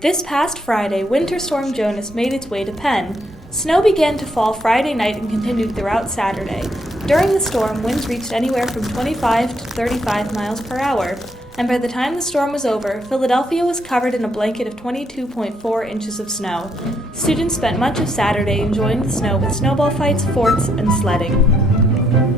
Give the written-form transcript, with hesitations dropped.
This past Friday, Winter Storm Jonas made its way to Penn. Snow began to fall Friday night and continued throughout Saturday. During the storm, winds reached anywhere from 25 to 35 miles per hour, and by the time the storm was over, Philadelphia was covered in a blanket of 22.4 inches of snow. Students spent much of Saturday enjoying the snow with snowball fights, forts, and sledding.